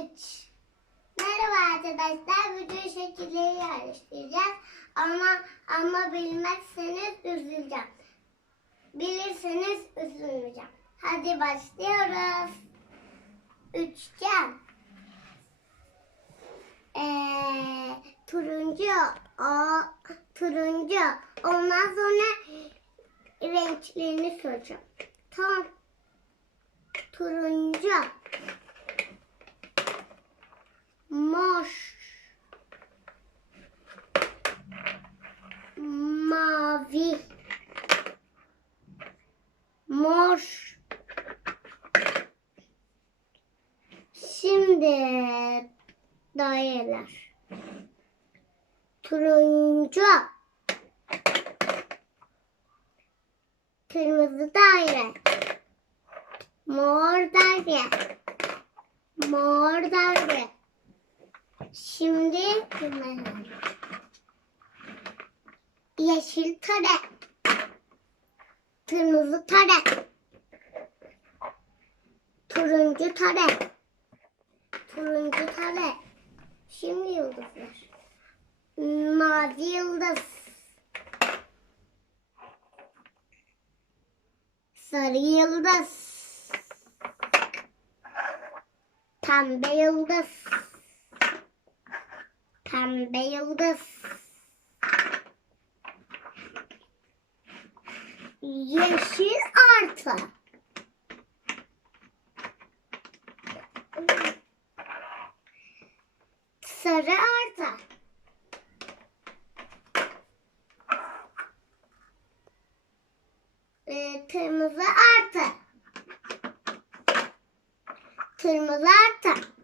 3 Merhaba arkadaşlar. Video şekilleri yerleştireceğiz. Ama ama bilmezseniz üzüleceğim. Bilirseniz üzülmeyeceğim. Hadi başlıyoruz. Üçgen. Ee, turuncu. O, turuncu. Ondan sonra renklerini söyleyeceğim. Tamam. Turuncu. Mor. Mavi. Mor. Şimdi daireler. Turuncu. Kırmızı daire. Mor daire. Mor daire. Şimdi. Yeşil tare. Kırmızı tare. Turuncu tare. Turuncu tare. Şimdi yıldızlar. Mavi yıldız. Sarı yıldız. Pembe yıldız. Pembe yıldız. Yeşil artı. Sarı artı. Ee, kırmızı artı. Kırmızı artı.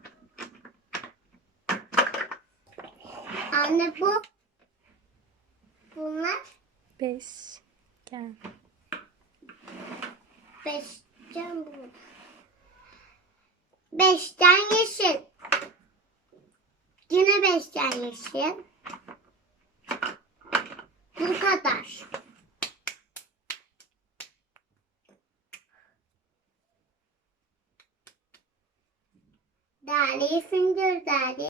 Anne bu. Bunlar Beşgen. beşten bu. Beşten yeşil. Yine beşten yeşil. Bu kadar. Dali Finger Daddy.